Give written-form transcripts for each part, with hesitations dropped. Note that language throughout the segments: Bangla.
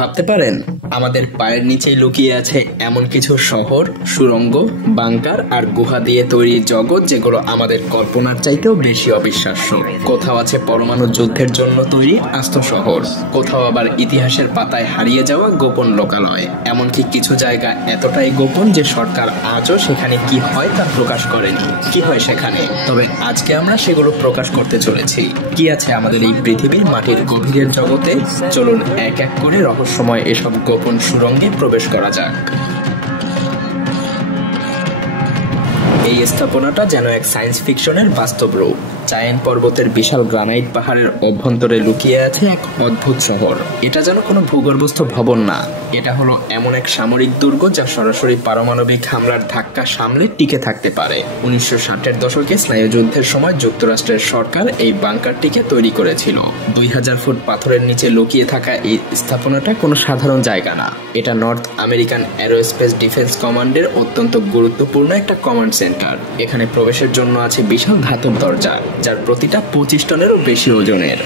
ভাবতে পারেন আমাদের পায়ের নিচেই লুকিয়ে আছে এমন কিছু শহর, সুড়ঙ্গ, বাংকার আর গুহা দিয়ে তৈরি জগৎ যেগুলো আমাদের কল্পনার চাইতেও বেশি অবিশ্বাস্য। কোথাও আছে পরমাণু যুদ্ধের জন্য তৈরি আস্ত শহর, কোথাও আবার ইতিহাসের পাতায় হারিয়ে যাওয়া গোপন লোকালয়। এমনকি কিছু জায়গা এতটাই গোপন যে সরকার আজও সেখানে কি হয় তা প্রকাশ করেনি। কি হয় সেখানে? তবে আজকে আমরা সেগুলো প্রকাশ করতে চলেছি। কি আছে আমাদের এই পৃথিবীর মাটির গভীরের জগতে? চলুন এক এক করে রহস্যময় এসব গোপন সুড়ঙ্গে প্রবেশ করা যাক। এই স্থাপনাটা যেন এক সায়েন্স ফিকশনের বাস্তব রূপ। চায়েন পর্বতের বিশাল গ্রানাইট পাহাড়ের অভ্যন্তরে লুকিয়ে আছে এক অদ্ভুত শহর। এটা যেন কোনো ভূগর্ভস্থ ভবন না, এটা হলো এমন এক সামরিক দুর্গ যা সরাসরি পারমাণবিক হামলার ধাক্কা সামলে টিকে থাকতে পারে। 1960-এর দশকে স্নায়ুযুদ্ধের সময় যুক্তরাষ্ট্রের সরকার এই বাংকারটিকে তৈরি করেছিল। 2000 ফুট পাথরের নিচে লুকিয়ে থাকা এই স্থাপনাটা কোনো সাধারণ জায়গা না, এটা নর্থ আমেরিকান এরোস্পেস ডিফেন্স কমান্ডের অত্যন্ত গুরুত্বপূর্ণ একটা কমান্ড সেন্টার। এখানে প্রবেশের জন্য আছে বিশাল ধাতব দরজা, যার প্রতিটা 25 টনেরও বেশি ওজনের।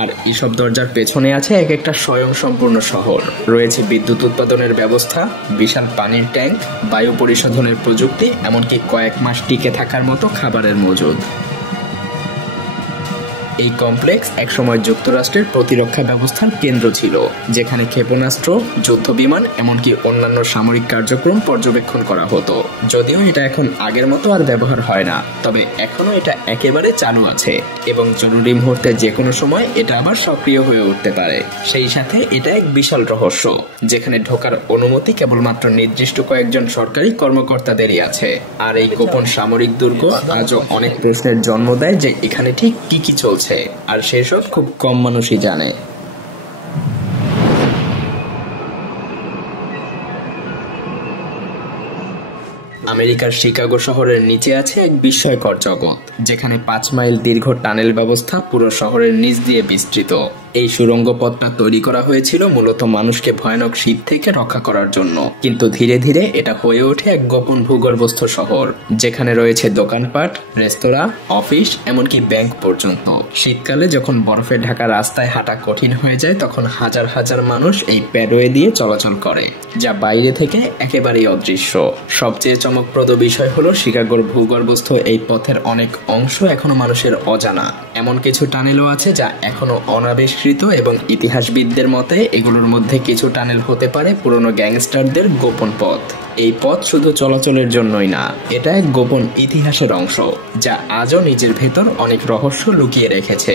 আর এসব দরজার পেছনে আছে এক একটা স্বয়ংসম্পূর্ণ শহর। রয়েছে বিদ্যুৎ উৎপাদনের ব্যবস্থা, বিশাল পানির ট্যাঙ্ক, বায়ু পরিশোধনের প্রযুক্তি, এমনকি কয়েক মাস টিকে থাকার মতো খাবারের মজুদ। এই কমপ্লেক্স একসময় যুক্তরাষ্ট্রের প্রতিরক্ষা ব্যবস্থার কেন্দ্র ছিল, যেখানে ক্ষেপণাস্ত্র, যুদ্ধ বিমান, এমনকি অন্যান্য সামরিক কার্যক্রম পর্যবেক্ষণ করা হতো। যদিও এটা এখন আগের মতো আর ব্যবহার হয় না, তবে এখনো এটা একেবারে চালু আছে এবং জরুরি মুহূর্তে যে কোনো সময় এটা আবার সক্রিয় হয়ে উঠতে পারে। সেই সাথে এটা এক বিশাল রহস্য, যেখানে ঢোকার অনুমতি কেবলমাত্র নির্দিষ্ট কয়েকজন সরকারি কর্মকর্তাদেরই আছে। আর এই গোপন সামরিক দুর্গ আজও অনেক প্রশ্নের জন্ম দেয় যে এখানে ঠিক কি কি চলছে, আর সেসব খুব কম মানুষই জানে। আমেরিকার শিকাগো শহরের নিচে আছে এক বিস্ময়কর জগৎ, যেখানে 5 মাইল দীর্ঘ টানেল ব্যবস্থা পুরো শহরের নিচ দিয়ে বিস্তৃত। এই সুড়ঙ্গ পথটা তৈরি করা হয়েছিল মূলত মানুষকে ভয়ানক শীত থেকে রক্ষা করার জন্য, কিন্তু ধীরে ধীরে এটা হয়ে ওঠে এক গোপন ভূগর্ভস্থ শহর, যেখানে রয়েছে দোকানপাট, রেস্তোরাঁ, অফিস, এমনকি ব্যাংক পর্যন্ত। শীতকালে যখন বরফে ঢাকা রাস্তায় হাঁটা কঠিন হয়ে যায়, তখন হাজার হাজার মানুষ এই প্যাডওয়ে দিয়ে চলাচল করে, যা বাইরে থেকে একেবারেই অদৃশ্য। সবচেয়ে চমকপ্রদ বিষয় হলো শিকাগোর ভূগর্ভস্থ এই পথের অনেক অংশ এখনো মানুষের অজানা। এমন কিছু টানেলও আছে যা এখনো অনাবিষ্কৃত, এবং ইতিহাসবিদদের মতে এগুলোর মধ্যে কিছু টানেল হতে পারে পুরনো গ্যাংস্টারদের গোপন পথ। এই পথ শুধু চলাচলের জন্যই না, এটা এক গোপন ইতিহাসের অংশ যা আজও নিজের ভেতর অনেক রহস্য লুকিয়ে রেখেছে।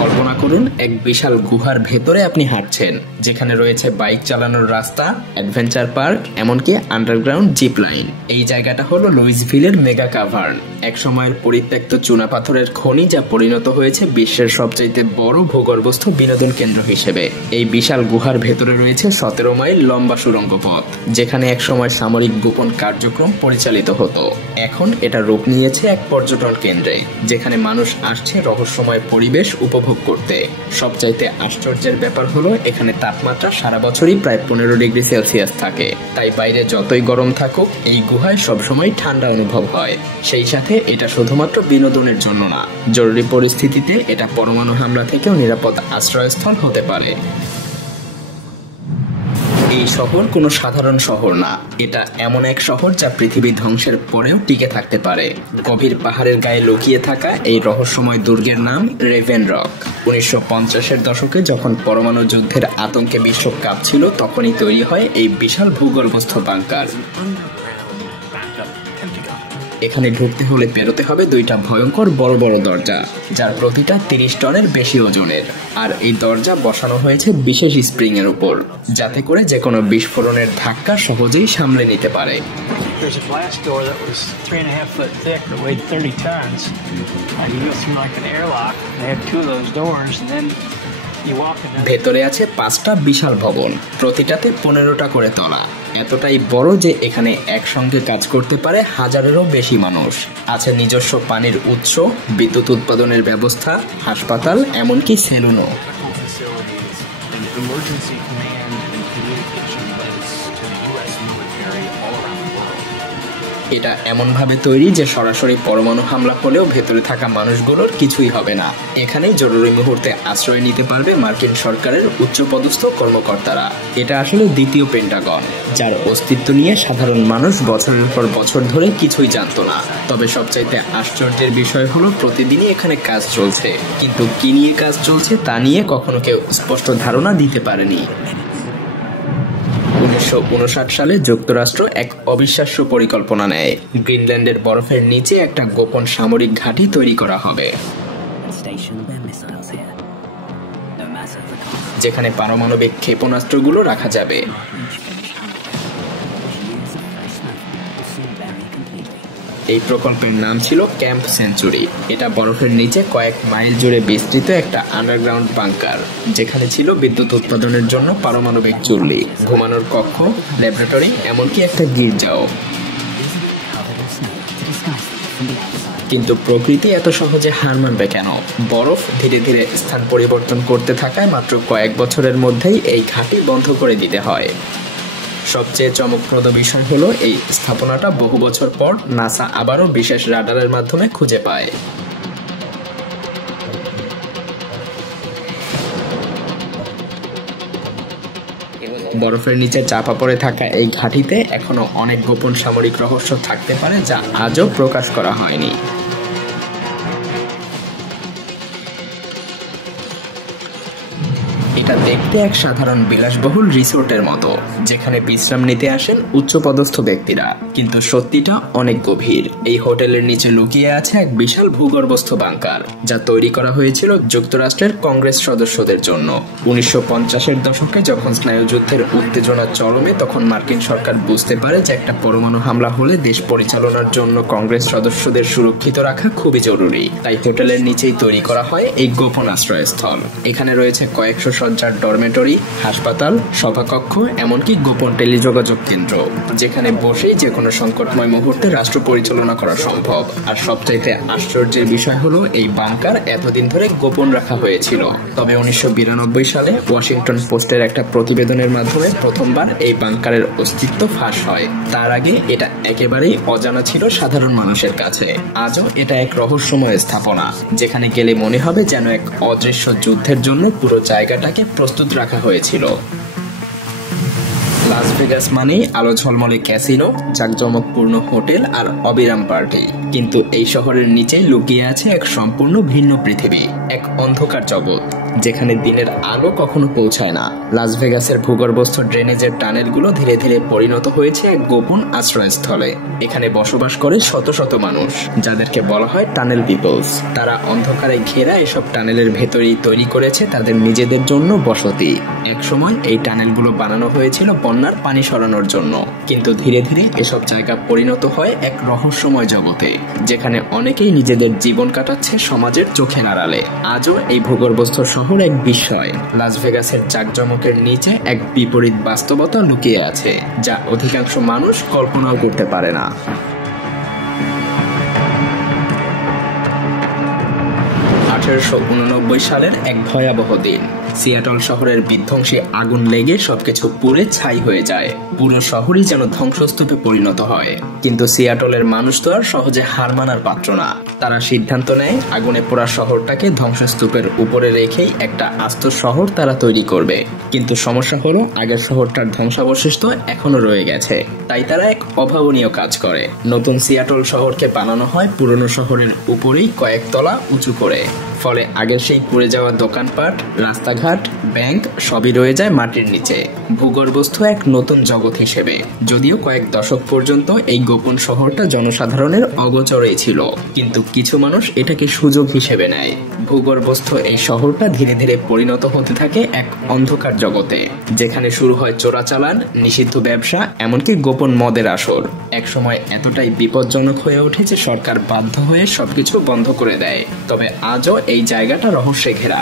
কল্পনা করুন এক বিশাল গুহার ভেতরে আপনি হাঁটছেন, যেখানে রয়েছে বাইক চালানোর রাস্তা, অ্যাডভেঞ্চার পার্ক, এমনকি আন্ডারগ্রাউন্ড জিপ লাইন। এই জায়গাটা হলো লুইসভিলের মেগা কাভার্ন, এক সময়ের পরিত্যক্ত চুনাপাথরের খনি যা পরিণত হয়েছে বিশ্বের সবচাইতে বড় ভূগর্ভস্থ বিনোদন কেন্দ্র হিসেবে। এই বিশাল গুহার ভেতরে রয়েছে 17 মাইল লম্বা সুড়ঙ্গ পথ, যেখানে একসময় সামরিক গোপন কার্যক্রম পরিচালিত হতো। এখন এটা রূপ নিয়েছে এক পর্যটন কেন্দ্রে, যেখানে মানুষ আসছে রহস্যময় পরিবেশ উপভোগ করতে। সবচাইতে আশ্চর্যের ব্যাপার হলো এখানে তাপমাত্রা সারা বছরই প্রায় 15 ডিগ্রি সেলসিয়াস থাকে, তাই বাইরে যতই গরম থাকুক এই গুহায় সবসময় ঠান্ডা অনুভব হয়। সেই সাথে এটা শুধুমাত্র বিনোদনের জন্য না, জরুরি পরিস্থিতিতে এটা পরমাণু হামলা থেকেও নিরাপদ আশ্রয়স্থল হতে পারে। এই শহর কোনো সাধারণ শহর না, এটা এমন এক শহর যা পৃথিবী ধ্বংসের পরেও টিকে থাকতে পারে। গভীর পাহাড়ের গায়ে লুকিয়ে থাকা এই রহস্যময় দুর্গের নাম রেভেন রক। 1950-এর দশকে যখন পরমাণু যুদ্ধের আতঙ্কে বিশ্ব কাঁপছিল, তখনই তৈরি হয় এই বিশাল ভূগর্ভস্থ বাংকার। এখানে ঢুকতে হলে পেরোতে হবে 2টা ভয়ঙ্কর বড় বড় দরজা, যার প্রতিটা 30 টনের বেশি ওজনের। আর এই দরজা বসানো হয়েছে বিশেষ স্প্রিং এর উপর, যাতে করে যে কোনো বিস্ফোরণের ধাক্কা সহজেই সামলে নিতে পারে। There's a glass door that was 3.5 foot thick that weighed 30 tons. You go through like an airlock. They have 2 of those doors, and then you walk in there. ভেতরে আছে 5টা বিশাল ভবন, প্রতিটাতে 15টা করে তলা। এতটাই বড় যে এখানে একসঙ্গে কাজ করতে পারে হাজারেরও বেশি মানুষ। আছে নিজস্ব পানির উৎস, বিদ্যুৎ উৎপাদনের ব্যবস্থা, হাসপাতাল, এমনকি সেলুনও। এটা এমনভাবে তৈরি যে সরাসরি পরমাণু হামলা হলেও ভেতরে থাকা মানুষগুলোর কিছুই হবে না। এখানেই জরুরি মুহূর্তে আশ্রয় নিতে পারবে মার্কিন সরকারের উচ্চপদস্থ কর্মকর্তারা। এটা আসলে দ্বিতীয় পেন্টাগন, যার অস্তিত্ব নিয়ে সাধারণ মানুষ বছরের পর বছর ধরে কিছুই জানত না। তবে সবচাইতে আশ্চর্যের বিষয় হলো প্রতিদিনই এখানে কাজ চলছে, কিন্তু কি নিয়ে কাজ চলছে তা নিয়ে কখনো কেউ স্পষ্ট ধারণা দিতে পারেনি। 1959 সালে যুক্তরাষ্ট্র এক অবিশ্বাস্য পরিকল্পনা নেয়। গ্রিনল্যান্ডের বরফের নিচে একটা গোপন সামরিক ঘাঁটি তৈরি করা হবে, যেখানে পারমাণবিক ক্ষেপণাস্ত্রগুলো রাখা যাবে। এই প্রকল্পের নাম ছিল ক্যাম্প সেঞ্চুরি। এটা বরফের নিচে কয়েক মাইল জুড়ে বিস্তৃত একটা আন্ডারগ্রাউন্ড বাংকার, যেখানে ছিল বিদ্যুৎ উৎপাদনের জন্য পারমাণবিক চুল্লি, ঘুমানোর কক্ষ, ল্যাবরেটরি, এমনকি একটা গির্জাও। কিন্তু প্রকৃতি এত সহজে হার মানবে কেন? বরফ ধীরে ধীরে স্থান পরিবর্তন করতে থাকায় মাত্র কয়েক বছরের মধ্যেই এই ঘাঁটি বন্ধ করে দিতে হয়। সবচেয়ে চমকপ্রদ বিষয় হলো এই স্থাপনাটা বহু বছর পর নাসা আবারও বিশেষ রাডারের মাধ্যমে খুঁজে পায়। বরফের নিচে চাপা পড়ে থাকা এই ঘাঁটিতে এখনো অনেক গোপন সামরিক রহস্য থাকতে পারে, যা আজও প্রকাশ করা হয়নি। এটা দেখতে এক সাধারণ বিলাসবহুল রিসোর্টের মতো, যেখানে বিশ্রাম নিতে আসেন উচ্চপদস্থ ব্যক্তিরা, কিন্তু সত্যিটা অনেক গভীর। এই হোটেলের নিচে লুকিয়ে আছে এক বিশাল ভূগর্ভস্থ বাংকার, যা তৈরি করা হয়েছিল যুক্তরাষ্ট্রের কংগ্রেস সদস্যদের জন্য। 1950-এর দশকে যখন স্নায়ুযুদ্ধের উত্তেজনা চরমে, তখন মার্কিন সরকার বুঝতে পারে যে একটা পরমাণু হামলা হলে দেশ পরিচালনার জন্য কংগ্রেস সদস্যদের সুরক্ষিত রাখা খুবই জরুরি। তাই হোটেলের নিচেই তৈরি করা হয় এই গোপন আশ্রয়স্থল। এখানে রয়েছে কয়েকশো সজ্জার ডরমেটরি, হাসপাতাল, সভাকক্ষ, এমনকি গোপন টেলিযোগাযোগ কেন্দ্র, যেখানে বসেই যে কোনো সংকটময় মুহূর্তে রাষ্ট্র পরিচালনা করা সম্ভব। আর সবচাইতে আশ্চর্যের বিষয় হলো এই বাংকার এতদিন ধরে গোপন রাখা হয়েছিল। তবে 1992 সালে ওয়াশিংটন পোস্টের একটা প্রতিবেদনের মাধ্যমে প্রথমবার এই বাংকারের অস্তিত্ব ফাঁস হয়। তার আগে এটা একেবারেই অজানা ছিল সাধারণ মানুষের কাছে। আজও এটা এক রহস্যময় স্থাপনা, যেখানে গেলে মনে হবে যেন এক অদৃশ্য যুদ্ধের জন্য পুরো জায়গাটাকে প্রস্তুত রাখা হয়েছিল। লাস ভেগাস মানেই আলো ঝলমলে ক্যাসিনো, জাঁকজমকপূর্ণ হোটেল আর অবিরাম পার্টি। কিন্তু এই শহরের নিচে লুকিয়ে আছে এক সম্পূর্ণ ভিন্ন পৃথিবী, এক অন্ধকার জগৎ, যেখানে দিনের আলো কখনো পৌঁছায় না। লাস ভেগাসের ভূগর্ভস্থ ড্রেনেজের টানেলগুলো ধীরে ধীরে পরিণত হয়েছে এক গোপন আশ্রয়স্থলে। এখানে বসবাস করে শত শত মানুষ, যাদেরকে বলা হয় টানেল পিপলস। তারা অন্ধকারে ঘেরা এসব টানেলের ভেতরেই তৈরি করেছে তাদের নিজেদের জন্য বসতি। একসময় এই টানেলগুলো বানানো হয়েছিল বন্যার পানি সরানোর জন্য, কিন্তু ধীরে ধীরে এসব জায়গা পরিণত হয় এক রহস্যময় জগতে, যেখানে অনেকেই নিজেদের জীবন কাটাচ্ছে সমাজের চোখের আড়ালে। আজও এই ভূগর্ভস্থ শহর এক বিস্ময়। লাস ভেগাসের জাঁকজমকের নিচে এক বিপরীত বাস্তবতা লুকিয়ে আছে, যা অধিকাংশ মানুষ কল্পনাও করতে পারে না। 1889 সালের এক ভয়াবহ দিন। সিয়াটল শহরের বিধ্বংসী আগুন লেগে সবকিছু পুড়ে ছাই হয়ে যায়। পুরো শহরই যেন ধ্বংসস্তূপে পরিণত হয়। কিন্তু সিয়াটলের মানুষ তো আর সহজে হার মানার পাত্র না। তারা সিদ্ধান্ত নেয় আগুনে পোড়া শহরটাকে ধ্বংসস্তূপের উপরে রেখেই একটা আস্ত শহর তারা তৈরি করবে। কিন্তু সমস্যা হলো আগের শহরটার ধ্বংসাবশেষ তো এখনো রয়ে গেছে। তাই তারা এক অভাবনীয় কাজ করে। নতুন সিয়াটল শহরকে বানানো হয় পুরনো শহরের উপরেই কয়েকতলা উঁচু করে। ফলে আগের সেই পুড়ে যাওয়া দোকানপাট, রাস্তাঘাট, ব্যাংক সবই রয়ে যায় মাটির নিচে, ভূগর্ভস্থ এক নতুন জগৎ হিসেবে। যদিও কয়েক দশক পর্যন্ত এই গোপন শহরটা জনসাধারণের অগোচরেই ছিল, কিন্তু কিছু মানুষ এটাকে সুযোগ হিসেবে নেয়। ভূগর্ভস্থ এই শহরটা ধীরে ধীরে পরিণত হতে থাকে এক অন্ধকার জগতে, যেখানে শুরু হয় চোরাচালান, নিষিদ্ধ ব্যবসা, এমনকি গোপন মদের আসর। একসময় এতটাই বিপজ্জনক হয়ে ওঠে যে সরকার বাধ্য হয়ে সবকিছু বন্ধ করে দেয়। তবে আজও এই জায়গাটা রহস্যে ঘেরা।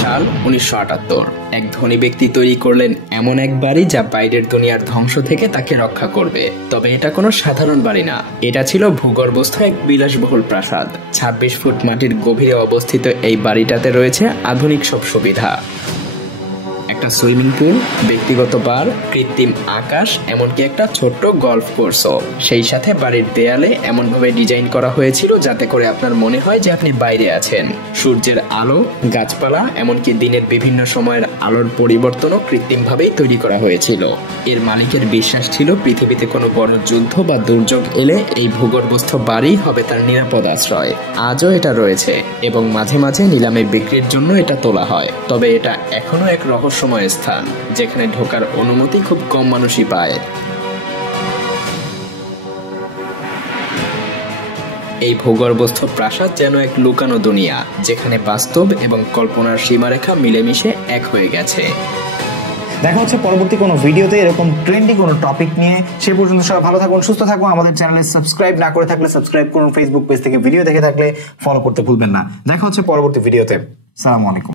সাল 1978। এক ধনী ব্যক্তি তৈরি করলেন এমন এক বাড়ি যা বাইরের দুনিয়ার ধ্বংস থেকে তাকে রক্ষা করবে। তবে এটা কোনো সাধারণ বাড়ি না, এটা ছিল ভূগর্ভস্থ এক বিলাসবহুল প্রাসাদ। 26 ফুট মাটির গভীরে অবস্থিত এই বাড়িটাতে রয়েছে আধুনিক সব সুবিধা। এক একটা সুইমিং পুল, ব্যক্তিগত বার, কৃত্রিম আকাশ, এমনকি একটা ছোট্ট গলফ কোর্সও। সেই সাথে বাড়ির দেয়ালে এমনভাবে ডিজাইন করা হয়েছিল যাতে করে আপনার মনে হয় যে আপনি বাইরে আছেন। সূর্যের আলো, গাছপালা, এমনকি দিনের বিভিন্ন সময়ের আলোর পরিবর্তনও কৃত্রিমভাবেই তৈরি করা হয়েছিল। এর মালিকের বিশ্বাস ছিল পৃথিবীতে কোনো বড় যুদ্ধ বা দুর্যোগ এলে এই ভূগর্ভস্থ বাড়ি হবে তার নিরাপদ আশ্রয়। আজও এটা রয়েছে এবং মাঝে মাঝে নিলামে বিক্রির জন্য এটা তোলা হয়। তবে এটা এখনো এক রহস্যময় স্থান যেখানে ঢোকার অনুমতি খুব কম মানুষই পায়। এই ভূগর্ভস্থ প্রাসাদ যেন এক লুকানো দুনিয়া, যেখানে বাস্তব এবং কল্পনার সীমারেখা মিলেমিশে এক হয়ে গেছে। দেখা হচ্ছে পরবর্তী কোনো ভিডিওতে এরকম ট্রেন্ডি কোনো টপিক নিয়ে। সে পর্যন্ত সবাই ভালো থাকুন, সুস্থ থাকুন। আমাদের চ্যানেলে সাবস্ক্রাইব না করে থাকলে সাবস্ক্রাইব করুন। ফেসবুক পেজ থেকে ভিডিও দেখে থাকলে ফলো করতে ভুলবেন না। দেখা হচ্ছে পরবর্তী ভিডিওতে। আসসালামু আলাইকুম।